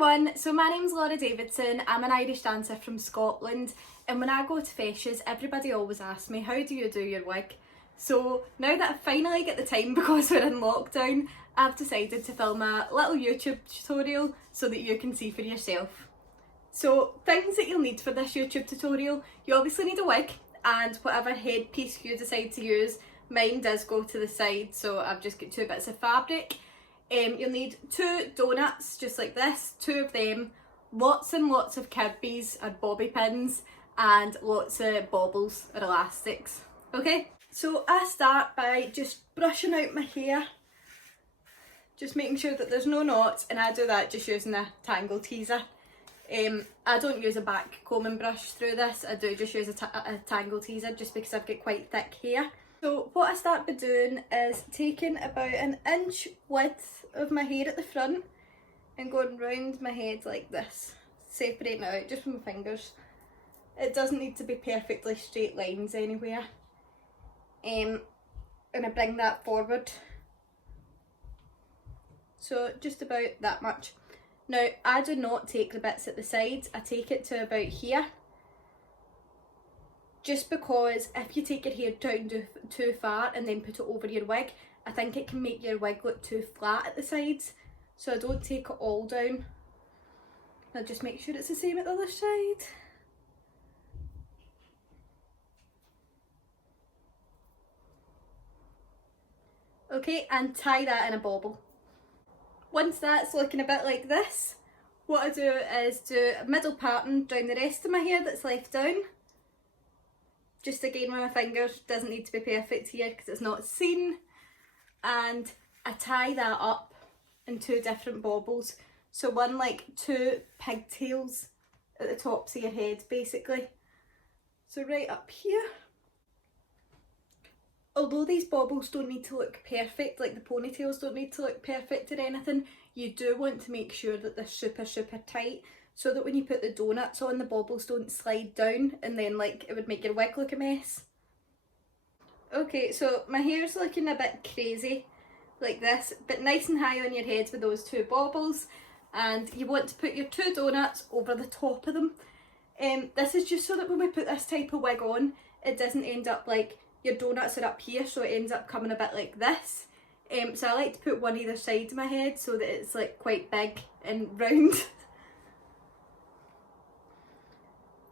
everyone, so my name's Laura Davidson. I'm an Irish dancer from Scotland, and when I go to feshes everybody always asks me, how do you do your wig? So now that I finally get the time because we're in lockdown, I've decided to film a little YouTube tutorial so that you can see for yourself. So things that you'll need for this YouTube tutorial: you obviously need a wig and whatever headpiece you decide to use. Mine does go to the side, so I've just got 2 bits of fabric. You'll need 2 donuts, just like this, 2 of them, lots and lots of Kirby's or bobby pins, and lots of baubles or elastics. Okay, so I start by just brushing out my hair, just making sure that there's no knots, and I do that just using a tangle teaser. I don't use a back combing brush through this, I do just use a tangle teaser just because I've got quite thick hair. So what I start by doing is taking about an inch width of my hair at the front and going round my head like this, separating it out just with my fingers. It doesn't need to be perfectly straight lines anywhere. And I bring that forward. So just about that much. Now I do not take the bits at the sides, I take it to about here. Just because if you take your hair down too far and then put it over your wig, I think it can make your wig look too flat at the sides. So I don't take it all down. I'll just make sure it's the same at the other side. Okay, and tie that in a bauble. Once that's looking a bit like this, what I do is do a middle pattern down the rest of my hair that's left down. Just again with my fingers, doesn't need to be perfect here because it's not seen. And I tie that up in 2 different baubles. So one like 2 pigtails at the tops of your head basically. So right up here. Although these baubles don't need to look perfect, like the ponytails don't need to look perfect or anything, you do want to make sure that they're super tight, so that when you put the donuts on, the baubles don't slide down and then like it would make your wig look a mess. Okay, so my hair's looking a bit crazy like this, but nice and high on your head with those 2 baubles, and you want to put your 2 donuts over the top of them. This is just so that when we put this type of wig on, it doesn't end up like your donuts are up here, so it ends up coming a bit like this. So I like to put one either side of my head so that it's like quite big and round.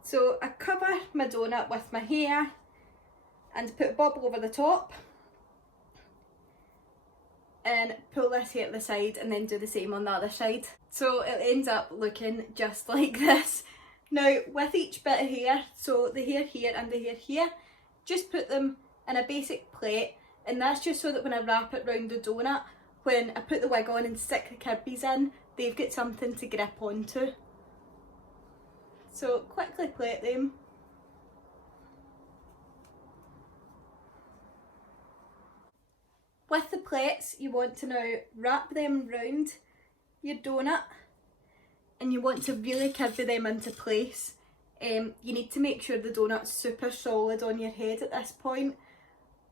So I cover my donut with my hair and put a bauble over the top and pull this here to the side and then do the same on the other side. So it ends up looking just like this. Now with each bit of hair, so the hair here and the hair here, just put them in a basic plate, and that's just so that when I wrap it round the donut, when I put the wig on and stick the Kirby's in, they've got something to grip onto. So quickly plait them. With the plaits, you want to now wrap them round your donut and you want to really Kirby them into place. You need to make sure the donut's super solid on your head at this point,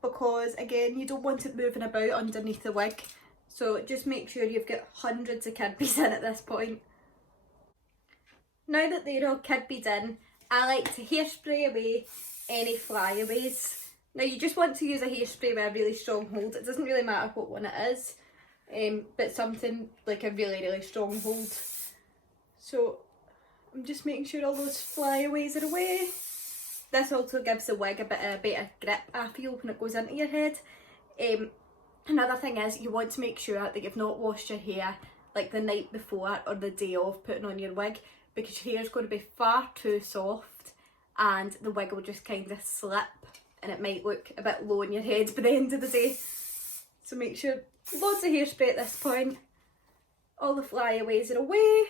because again, you don't want it moving about underneath the wig. So just make sure you've got hundreds of Kirby's in at this point. Now that they're all Kirby'd in, I like to hairspray away any flyaways. Now you just want to use a hairspray with a really strong hold. It doesn't really matter what one it is, but something like a really strong hold. So I'm just making sure all those flyaways are away. This also gives the wig a better grip, I feel, when it goes into your head. Another thing is, you want to make sure that you've not washed your hair like the night before or the day of putting on your wig, because your hair is going to be far too soft and the wig will just kind of slip and it might look a bit low in your head by the end of the day. So make sure, loads of hairspray at this point, all the flyaways are away.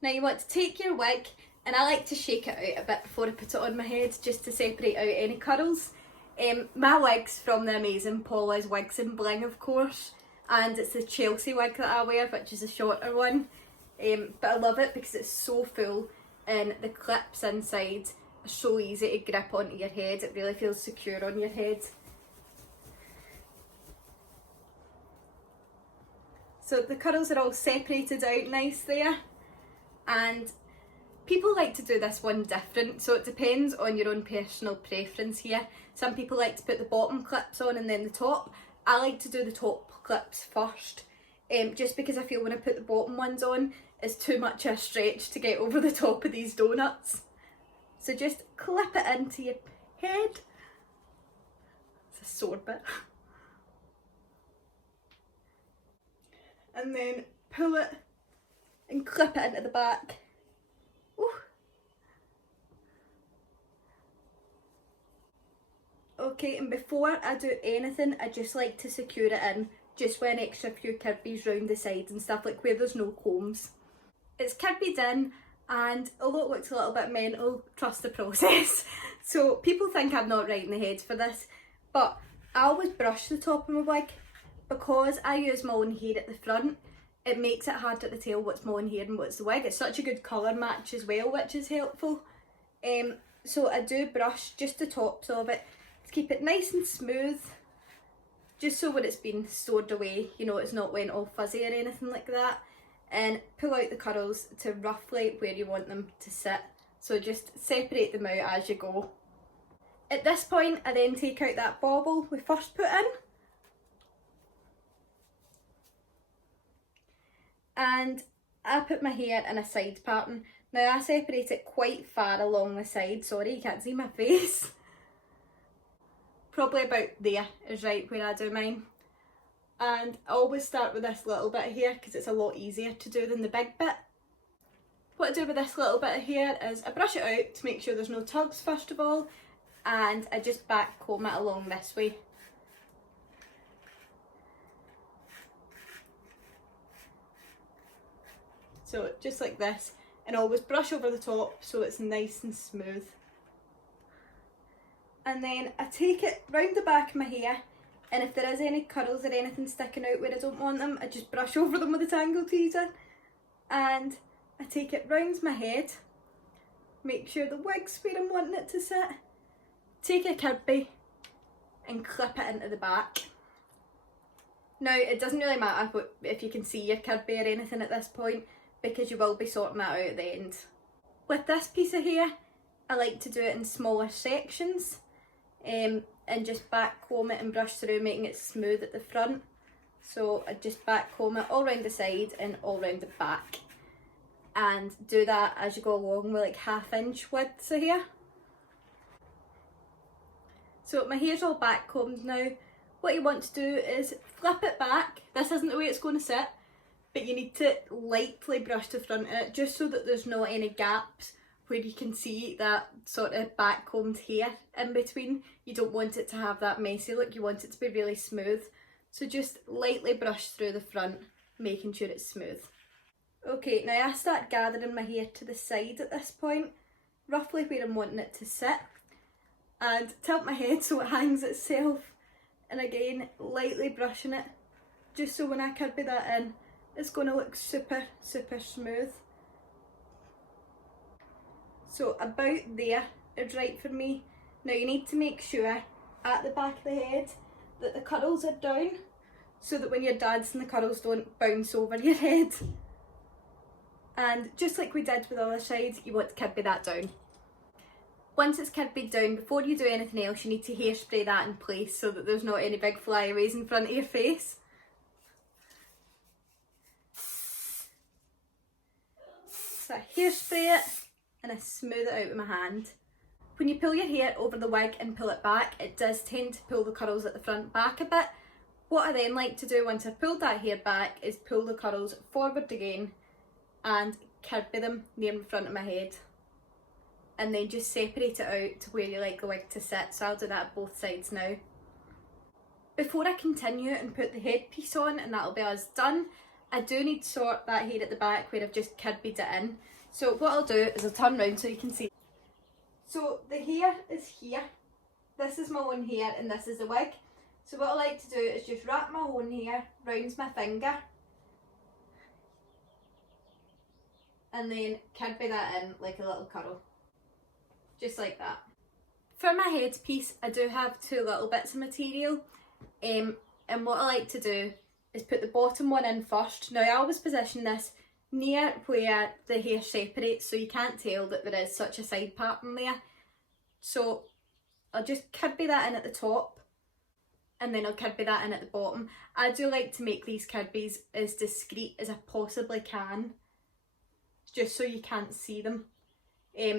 Now you want to take your wig, and I like to shake it out a bit before I put it on my head just to separate out any curls. My wig's from the amazing Paula's Wigs in Bling, of course, and it's the Chelsea wig that I wear, which is a shorter one. But I love it because it's so full and the clips inside are so easy to grip onto your head. It really feels secure on your head. So the curls are all separated out nice there, and people like to do this one different, so it depends on your own personal preference here. Some people like to put the bottom clips on and then the top. I like to do the top clips first, just because I feel when I put the bottom ones on, it's too much of a stretch to get over the top of these donuts. So just clip it into your head. It's a sore bit. And then pull it and clip it into the back. Ooh. Okay, and before I do anything, I just like to secure it in, just with an extra few Kirby's round the sides and stuff, like where there's no combs. It's Kirby'd in, and although it looks a little bit mental, trust the process. So people think I'm not right in the head for this, but I always brush the top of my wig. Because I use my own hair at the front, it makes it hard to tell what's my own hair and what's the wig. It's such a good colour match as well, which is helpful. So I do brush just the tops of it to keep it nice and smooth, just so when it's been stored away, you know, it's not went all fuzzy or anything like that. And pull out the curls to roughly where you want them to sit. So just separate them out as you go. At this point, I then take out that bauble we first put in. And I put my hair in a side pattern. Now I separate it quite far along the side, sorry you can't see my face. Probably about there is right where I do mine. And I always start with this little bit here because it's a lot easier to do than the big bit. What I do with this little bit of hair is I brush it out to make sure there's no tugs first of all, and I just back comb it along this way. So just like this, and always brush over the top so it's nice and smooth. And then I take it round the back of my hair, and if there is any curls or anything sticking out where I don't want them, I just brush over them with a tangle tweezer. And I take it round my head, make sure the wig's where I'm wanting it to sit, take a Kirby and clip it into the back. Now it doesn't really matter if you can see your Kirby or anything at this point, because you will be sorting that out at the end. With this piece of hair, I like to do it in smaller sections, and just back comb it and brush through, making it smooth at the front. So I just back comb it all round the side and all round the back, and do that as you go along with like 1/2 inch widths of hair. So my hair's all back combed now. What you want to do is flip it back. This isn't the way it's going to sit, but you need to lightly brush the front of it just so that there's not any gaps where you can see that sort of back combed hair in between. You don't want it to have that messy look, you want it to be really smooth. So just lightly brush through the front, making sure it's smooth. Okay, now I start gathering my hair to the side at this point, roughly where I'm wanting it to sit, and tilt my head so it hangs itself, and again lightly brushing it, just so when I Kirby that in, it's going to look super smooth. So about there is right for me. Now you need to make sure at the back of the head that the curls are down, so that when you're dancing the curls don't bounce over your head. And just like we did with the other side, you want to Kirby that down. Once it's Kirby'd down, before you do anything else, you need to hairspray that in place so that there's not any big flyaways in front of your face. So I hairspray it and I smooth it out with my hand. When you pull your hair over the wig and pull it back, it does tend to pull the curls at the front back a bit. What I then like to do once I've pulled that hair back is pull the curls forward again and Kirby them near the front of my head. And then just separate it out to where you like the wig to sit. So I'll do that both sides now. Before I continue and put the headpiece on, and that'll be us done, I do need to sort that hair at the back where I've just Kirby'd it in. So what I'll do is I'll turn round so you can see. So the hair is here. This is my own hair and this is the wig. So what I like to do is just wrap my own hair round my finger and then Kirby that in like a little curl. Just like that. For my headpiece, I do have 2 little bits of material, and what I like to do is put the bottom one in first. Now I always position this near where the hair separates so you can't tell that there is such a side pattern there. So I'll just kirby that in at the top and then I'll kirby that in at the bottom. I do like to make these kirbies as discreet as I possibly can, just so you can't see them.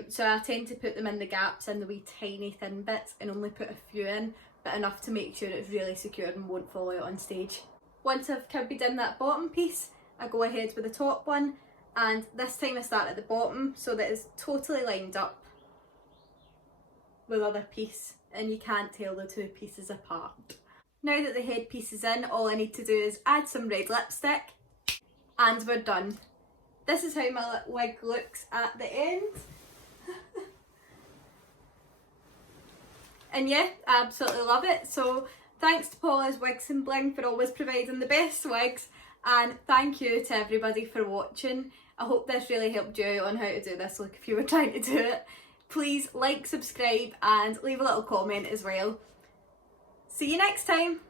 So I tend to put them in the gaps in the wee tiny thin bits and only put a few in, but enough to make sure it's really secure and won't fall out on stage. Once I've kirbied in that bottom piece, I go ahead with the top one, and this time I start at the bottom so that it's totally lined up with the other piece and you can't tell the two pieces apart. Now that the headpiece is in, all I need to do is add some red lipstick and we're done. This is how my wig looks at the end. And yeah, I absolutely love it. So thanks to Paula's Wigs and Bling for always providing the best wigs, and thank you to everybody for watching. I hope this really helped you out on how to do this, like if you were trying to do it. Please like, subscribe and leave a little comment as well. See you next time.